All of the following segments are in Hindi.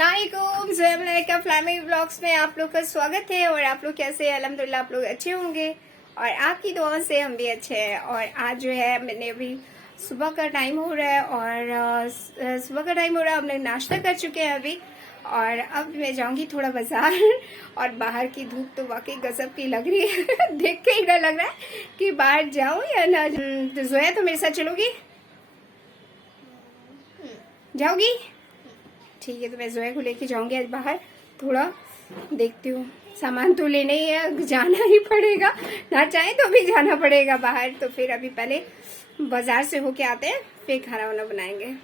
अस्सलामुअलैकुम, ज़ुहैब का फ्लैमी ब्लॉग्स में आप लोग का स्वागत है। और आप लोग कैसे हैं? अल्हम्दुलिल्लाह आप लोग अच्छे होंगे और आपकी दुआ से हम भी अच्छे हैं। और आज जो है मैंने अभी सुबह का टाइम हो रहा है और हमने नाश्ता कर चुके हैं अभी। और अब मैं जाऊंगी थोड़ा बाजार और बाहर की धूप तो वाकई गजब की लग रही है देख के ही डर लग रहा है कि बाहर जाऊं या ना। तो ज़ुहैब तो मेरे साथ चलोगी? जाओगी? ठीक है, तो मैं ज़ोया को लेके जाऊंगी आज बाहर। थोड़ा देखती हूँ, सामान तो लेने ही है, जाना ही पड़ेगा, ना चाहे तो भी जाना पड़ेगा बाहर। तो फिर अभी पहले बाजार से होके आते हैं, फिर खाना वाना बनाएंगे।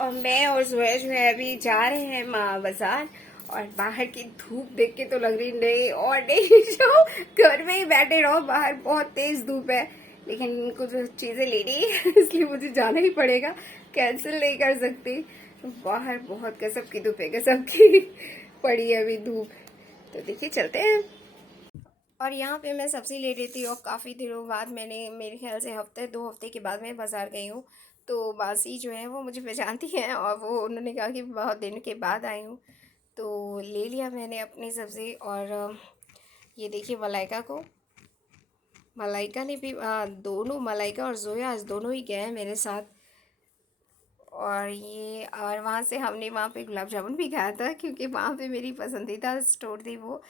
और मैं और ज़ोया जो है अभी जा रहे हैं बाजार। और बाहर की धूप देख के तो लग रही नहीं और नहीं जाओ, घर में ही बैठे रहो, बाहर बहुत तेज धूप है। लेकिन इनको जो चीजें लेनी है इसलिए मुझे जाना ही पड़ेगा, कैंसिल नहीं कर सकती। बाहर बहुत गजब की धूप है, गजब की पड़ी है अभी धूप। तो देखिए चलते हैं। और यहाँ पे मैं सब्जी ले रही थी और काफ़ी दिनों बाद मैंने, मेरे ख्याल से हफ्ते 2 हफ्ते के बाद मैं बाज़ार गई हूँ। तो बासी जो है वो मुझे पहचानती हैं और वो उन्होंने कहा कि बहुत दिन के बाद आई हूँ, तो ले लिया मैंने अपनी सब्ज़ी। और ये देखिए मलाइका ने भी दोनों, मलाइका और ज़ोया आज दोनों ही गए हैं मेरे साथ। और वहाँ से हमने वहाँ पे गुलाब जामुन भी खाया था, क्योंकि वहाँ पे मेरी पसंदीदा स्टोर थी वो।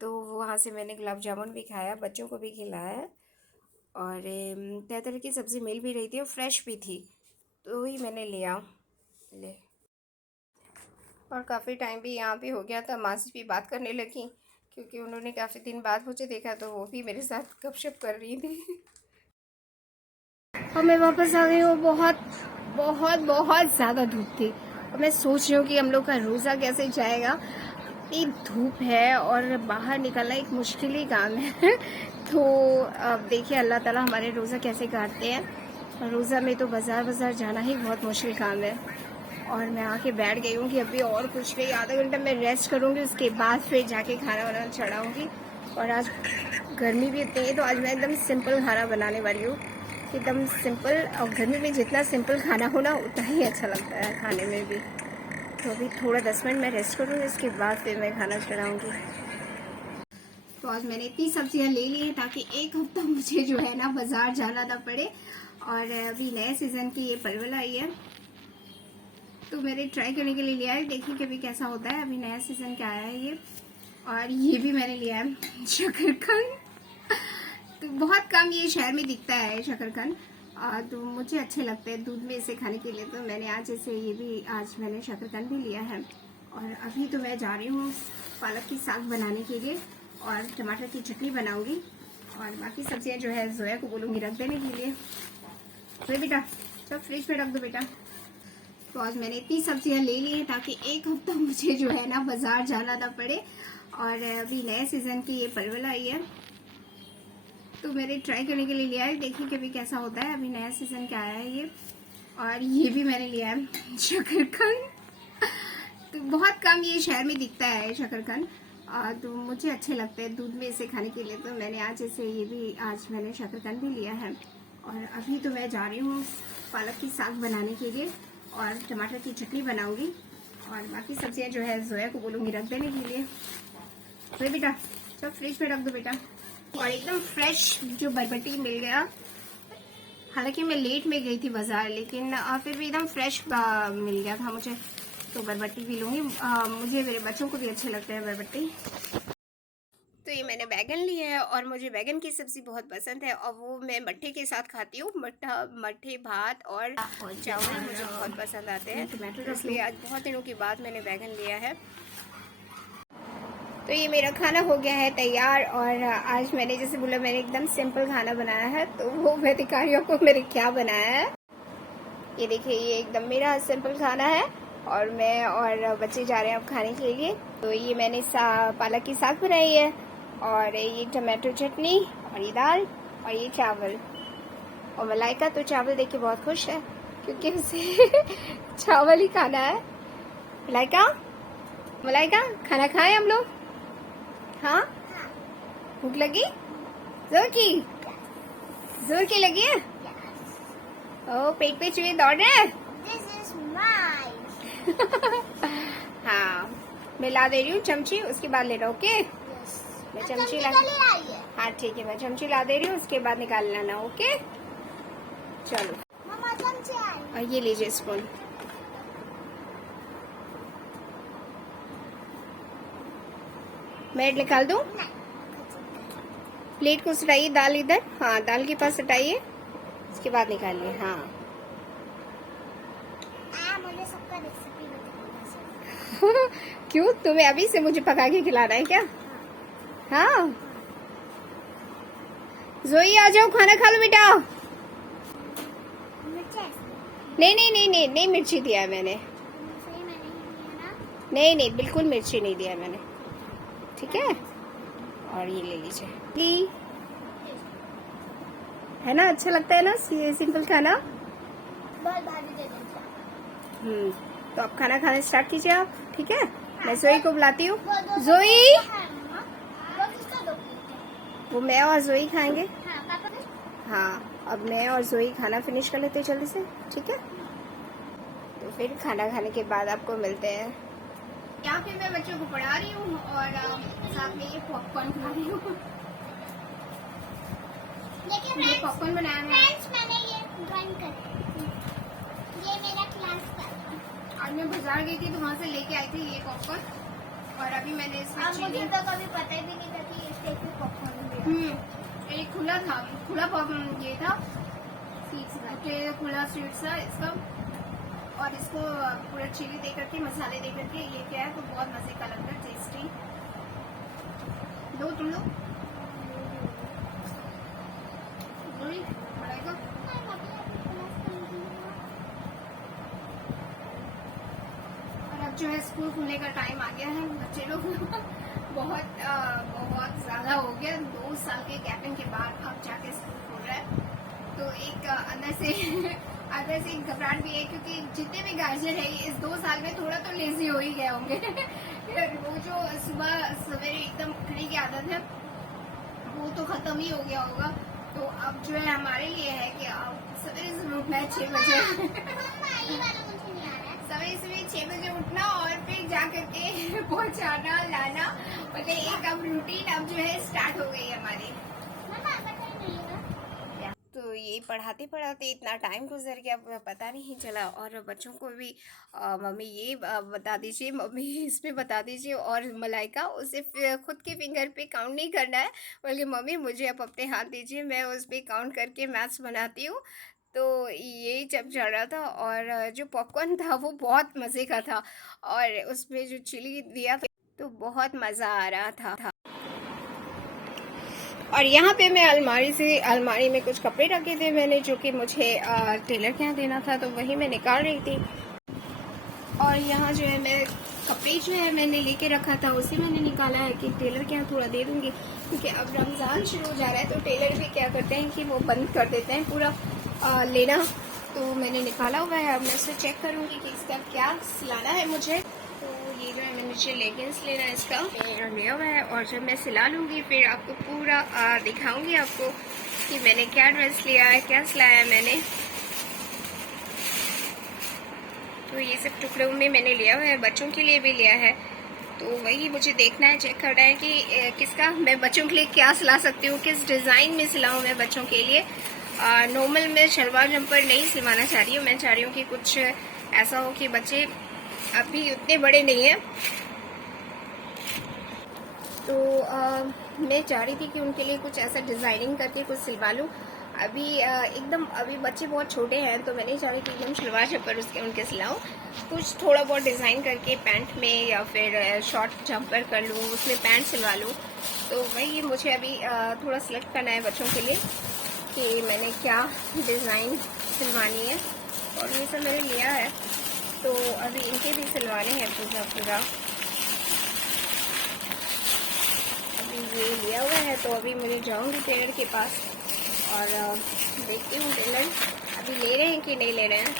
तो वहाँ से मैंने गुलाब जामुन भी खाया, बच्चों को भी खिलाया। और तरह तरह की सब्ज़ी मिल भी रही थी और फ्रेश भी थी, तो ही मैंने लिया। और काफ़ी टाइम भी यहाँ पे हो गया था, माँ से भी बात करने लगी, क्योंकि उन्होंने काफ़ी दिन बाद मुझे देखा, तो वो भी मेरे साथ गपशप कर रही थी। और मैं वापस आ गई हूँ। बहुत बहुत बहुत ज़्यादा धूप थी और मैं सोच रही हूँ कि हम लोग का रोज़ा कैसे जाएगा। इतनी धूप है और बाहर निकलना एक मुश्किल ही काम है तो अब देखिए अल्लाह ताला हमारे रोज़ा कैसे काटते हैं। रोज़ा में तो बाज़ार जाना ही बहुत मुश्किल काम है। और मैं आके बैठ गई हूँ कि अभी और कुछ नहीं, आधा घंटा मैं रेस्ट करूँगी, उसके बाद फिर जाके खाना वाना चढ़ाऊँगी। और आज गर्मी भी इतनी है, तो आज मैं एकदम सिंपल खाना बनाने वाली हूँ, एकदम सिंपल। और गर्मी में जितना सिंपल खाना हो ना उतना ही अच्छा लगता है खाने में भी। तो अभी थोड़ा 10 मिनट मैं रेस्ट करूँगी, इसके बाद फिर मैं खाना चढ़ाऊँगी। तो आज मैंने इतनी सब्जियाँ ले ली हैं ताकि एक हफ्ता मुझे जो है ना बाज़ार जाना ना पड़े। और अभी नए सीज़न की ये परवल आई है, तो मैंने ट्राई करने के लिए लिया है, देखिए कभी कैसा होता है। अभी नया सीज़न का आया है ये। और ये भी मैंने लिया है शकरकंद, तो बहुत कम ये शहर में दिखता है शकरकंद, तो मुझे अच्छे लगते हैं दूध में इसे खाने के लिए। तो मैंने आज आज मैंने शकरकंद भी लिया है। और अभी तो मैं जा रही हूँ पालक की साग बनाने के लिए और टमाटर की चटनी बनाऊंगी। और बाकी सब्जियां जो है ज़ोया को बोलूँगी रख देने के लिए। तो बेटा सब फ्रिज में रख दो बेटा। तो आज मैंने इतनी सब्जियां ले ली हैं ताकि एक हफ्ता मुझे जो है ना बाज़ार जाना ना पड़े। और अभी नए सीज़न की ये परवल आई है, तो मैंने ट्राई करने के लिए लिया है, देखिए कभी कैसा होता है। अभी नया सीज़न का आया है ये। और ये भी मैंने लिया है शकरकंद, तो बहुत कम ये शहर में दिखता है शकरकंद, तो मुझे अच्छे लगते हैं दूध में इसे खाने के लिए। तो मैंने आज मैंने शकरकंद भी लिया है। और अभी तो मैं जा रही हूँ पालक की साग बनाने के लिए और टमाटर की चटनी बनाऊंगी। और बाकी सब्जियां जो है ज़ोया को बोलूँगी रख देने के लिए। तो बेटा सब फ्रिज में रख दो बेटा। और एकदम फ्रेश जो बरबटी मिल गया, हालांकि मैं लेट में गई थी बाजार, लेकिन फिर भी एकदम फ्रेश मिल गया था मुझे, तो बरबटी भी लूँगी। मुझे, मेरे बच्चों को भी अच्छे लगते हैं बरबटी। तो ये मैंने बैगन लिया है और मुझे बैगन की सब्ज़ी बहुत पसंद है, और वो मैं मट्ठे के साथ खाती हूँ। मट्ठे भात और चावल मुझे बहुत पसंद आते हैं, तो इसलिए आज बहुत दिनों के बाद मैंने बैगन लिया है। तो ये मेरा खाना हो गया है तैयार। और आज मैंने, जैसे बोला, मैंने एकदम सिंपल खाना बनाया है, तो वो मैं दिखा रही हूँ आपको मैंने क्या बनाया है। ये देखिए, ये एकदम मेरा सिंपल खाना है और मैं और बच्चे जा रहे हैं अब खाने के लिए। तो ये मैंने पालक की साग बनाई है, और ये टमाटो चटनी, और ये दाल, और ये चावल। और मलाइका तो चावल देख के बहुत खुश है, क्योंकि उसे चावल ही खाना है। मलाइका खाना खाएं हम लोग? हाँ, भूख लगी? जोर की लगी है? ओ, पेट पे चूहे दौड़ रहे हैं। This is mine. मैं ला दे रही हूँ चमची, उसके बाद लेना। ओके, मैं चमची ला, हाँ ठीक है, मैं चमची ला दे रही हूँ, उसके बाद निकाल लेना। ओके चलो, और ये लीजिए स्पून। मैं निकाल दूँ? प्लेट को सटाइए, दाल इधर, हाँ दाल के पास सटाइए, उसके बाद निकालिए। हाँ मुझे सबका रेसिपी बताइए। क्यों, तुम्हें अभी से मुझे पका के खिलाना है क्या? हाँ जोई आ जाओ, खाना खा लो बेटा। नहीं नहीं नहीं नहीं नहीं, मिर्ची दिया है मैंने। नहीं नहीं, बिल्कुल मिर्ची नहीं दिया मैंने, ठीक है। और ये ले लीजिए, है ना, अच्छा लगता है ना ये सिंपल खाना। बहुत भारी दे देंगे। तो आप खाना खाना स्टार्ट कीजिए आप, ठीक है। मैं जोई को बुलाती हूँ। जोई, वो मैं और जोई खाएंगे। हाँ, अब मैं और जोई खाना फिनिश कर लेते हैं जल्दी से, ठीक है। तो फिर खाना खाने के बाद आपको मिलते हैं। यहाँ पे मैं बच्चों को पढ़ा रही हूँ और साथ में ये पॉपकॉर्न खा रही हूँ। देखिए ये पॉपकॉर्न बनाया है। मैंने ये ड्राइंग कर, ये मेरा क्लास का। आज मैं बाजार गई थी तो वहाँ से लेके आई थी ये पॉपकॉर्न, और अभी मैंने इसमें मुझे तो कभी पता ही भी नहीं था कि इस टाइप के पॉपकॉर्न एक खुला था, खुला पॉपकॉर्न ये था, खुला स्वीट था इसका। और इसको पूरा चिली दे करके, मसाले दे करके ये क्या है, तो बहुत मजे का लगता है, टेस्टी। लो तुम लोग बनाएगा। और अब जो है स्कूल खुलने का टाइम आ गया है, बच्चे लोग बहुत ज्यादा हो गया, 2 साल के गैपिंग के बाद अब जाके स्कूल खुल रहा है। तो एक अंदर से एक घबराहट भी है, क्योंकि जितने भी गार्जियन है इस 2 साल में थोड़ा तो लेजी हो ही गए होंगे। वो जो सुबह सवेरे एकदम उठने की आदत है वो तो खत्म ही हो गया होगा। तो अब जो है हमारे लिए है कि अब सवेरे से उठना है 6 बजे। सवेरे 6 बजे उठना और फिर जा करके पहुंचाना लाना, मतलब एक अब रूटीन अब जो है स्टार्ट हो गई है हमारी। तो ये पढ़ाते पढ़ाते इतना टाइम गुजर गया, पता नहीं चला। और बच्चों को भी मम्मी ये बता दीजिए, मम्मी इसमें बता दीजिए, और मलाइका उसे खुद के फिंगर पे काउंट नहीं करना है, बल्कि मम्मी मुझे आप अपने हाथ दीजिए, मैं उस पर काउंट करके मैथ्स बनाती हूँ। तो यही जब चल रहा था। और जो पॉपकॉर्न था वो बहुत मज़े का था, और उसमें जो चिली दिया था तो बहुत मज़ा आ रहा था। और यहाँ पे मैं अलमारी में कुछ कपड़े रखे थे मैंने, जो कि मुझे टेलर के यहाँ देना था, तो वही मैं निकाल रही थी। और यहाँ जो है मैं कपड़े जो है मैंने लेके रखा था, उसे मैंने निकाला है कि टेलर के यहाँ थोड़ा दे दूंगी, क्योंकि अब रमज़ान शुरू हो जा रहा है, तो टेलर भी क्या करते हैं कि वो बंद कर देते हैं पूरा लेना। तो मैंने निकाला हुआ है, अब मैं उसे चेक करूँगी कि इसका क्या सिलाना है मुझे। तो ये जो है मैं नीचे लेगिंग्स लेना है इसका लिया हुआ है, और जब मैं सिला लूँगी फिर आपको पूरा दिखाऊंगी आपको कि मैंने क्या ड्रेस लिया है, क्या सिलाया है मैंने। तो ये सब टुकड़ों में मैंने लिया हुआ है, बच्चों के लिए भी लिया है। तो वही मुझे देखना है, चेक करना है कि किसका मैं बच्चों के लिए क्या सिला सकती हूँ, किस डिज़ाइन में सिलाऊँ मैं बच्चों के लिए। नॉर्मल में शलवार जंपर नहीं सिलवाना चाह रही हूँ, मैं चाह रही हूँ कि कुछ ऐसा हो कि बच्चे अभी उतने बड़े नहीं हैं, तो मैं चाह रही थी कि उनके लिए कुछ ऐसा डिज़ाइनिंग करके कुछ सिलवा लूँ। अभी बच्चे बहुत छोटे हैं, तो मैं नहीं चाह रही कि एकदम शलवार जंपर उनके सिलाऊँ, कुछ थोड़ा बहुत डिज़ाइन करके पैंट में या फिर शॉर्ट जंपर कर लूँ, उसमें पैंट सिलवा लूँ। तो वही मुझे अभी थोड़ा सिलेक्ट करना है बच्चों के लिए कि मैंने क्या डिज़ाइन सिलवानी है, और ये सब मैंने लिया है। तो अभी इनके भी सिलवाने हैं पूरा अभी ये लिया हुआ है। तो अभी मुझे जाऊंगी टेलर के पास और देखती हूँ टेलर अभी ले रहे हैं कि नहीं ले रहे हैं।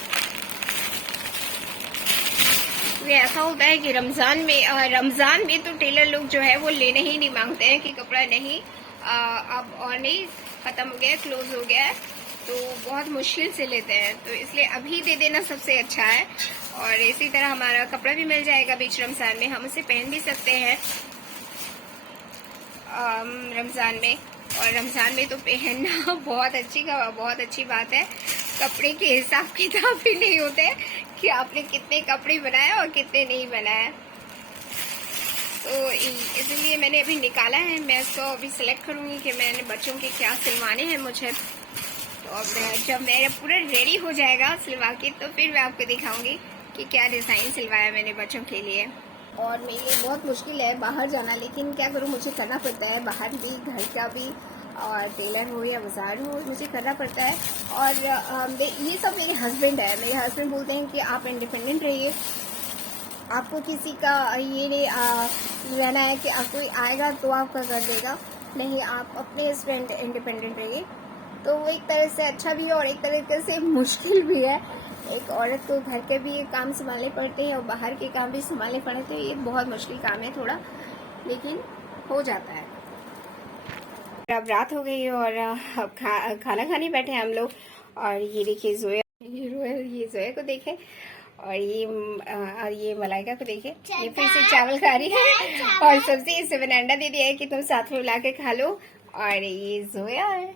तो ये ऐसा होता है कि रमज़ान में तो टेलर लोग जो है वो लेने ही नहीं मांगते हैं कि कपड़ा नहीं अब और नहीं, ख़त्म हो गया है, क्लोज हो गया है, तो बहुत मुश्किल से लेते हैं। तो इसलिए अभी दे देना सबसे अच्छा है। और इसी तरह हमारा कपड़ा भी मिल जाएगा बीच रमज़ान में, हम उसे पहन भी सकते हैं रमज़ान में। और रमज़ान में तो पहनना बहुत अच्छी बात है। कपड़े के हिसाब किताब भी नहीं होते कि आपने कितने कपड़े बनाए और कितने नहीं बनाए। तो इसलिए मैंने अभी निकाला है, मैं इसको अभी सिलेक्ट करूँगी कि मैंने बच्चों के क्या सिलवाने हैं मुझे। तो अब जब मेरा पूरा रेडी हो जाएगा सिलवा के, तो फिर मैं आपको दिखाऊंगी कि क्या डिज़ाइन सिलवाया मैंने बच्चों के लिए। और मेरे लिए बहुत मुश्किल है बाहर जाना, लेकिन क्या करूँ, मुझे करना पड़ता है। बाहर भी, घर का भी, और टेलर हो या बाज़ार हो, मुझे करना पड़ता है। और ये सब मेरे हस्बैंड है। मेरे हस्बैंड बोलते हैं कि आप इंडिपेंडेंट रहिए, आपको किसी का ये नहीं रहना है कि आप कोई आएगा तो आपका कर देगा, नहीं, आप अपने हस्बैंड इंडिपेंडेंट रहिए। तो वो एक तरह से अच्छा भी है और एक तरह से मुश्किल भी है। एक औरत को घर के भी काम संभालने पड़ते हैं और बाहर के काम भी संभालने पड़ते हैं। ये बहुत मुश्किल काम है थोड़ा, लेकिन हो जाता है। अब रात हो गई और अब खाना खाने बैठे हम लोग। और ये देखिए जोया, ये जोया को देखे, और ये मलाइका को देखे, ये फिर से चावल खा रही है और सब्जी। इससे मैंने अंडा दे दिया है कि तुम साथ में मिला के खा लो। और ये जोया है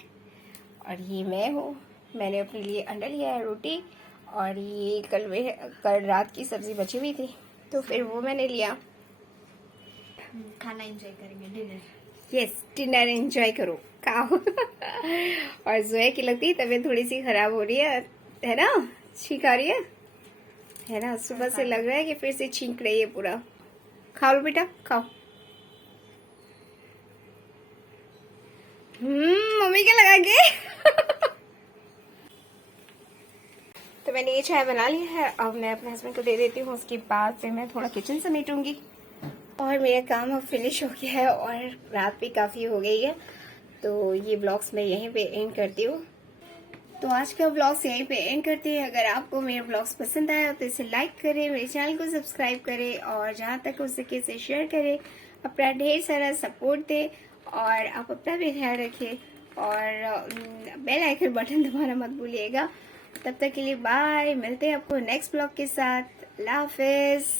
और ये मैं हूँ। मैंने अपने लिए अंडा लिया है, रोटी, और ये कल रात की सब्जी बची हुई थी तो फिर वो मैंने लिया। खाना एंजॉय करेंगे, डिनर। यस, डिनर एंजॉय करो, खाओ। और जोया की लगती है तबीयत थोड़ी सी खराब हो रही है ना, छींक आ रही है ना, सुबह से लग रहा है कि फिर से छींक रही है पूरा। खाओ लो बेटा, खाओ। मम्मी क्या लगा के? तो मैंने ये चाय बना ली है, अब मैं अपने हस्बैंड को दे देती हूँ। उसके बाद फिर मैं थोड़ा किचन समेटूंगी और मेरा काम अब फिनिश हो गया है और रात भी काफ़ी हो गई है। तो ये ब्लॉग्स मैं यहीं पे एंड करती हूँ। तो आज का ब्लॉग्स यहीं पे एंड करते हैं। अगर आपको मेरे ब्लॉग्स पसंद आया तो इसे लाइक करें, मेरे चैनल को सब्सक्राइब करें और जहाँ तक हो सके इसे शेयर करें। अपना ढेर सारा सपोर्ट दें और आप अपना भी ख्याल रखें और बेल आइकन बटन दबाना मत भूलिएगा। तब तक के लिए बाय, मिलते हैं आपको नेक्स्ट ब्लॉग के साथ। अल्लाह हाफिज़।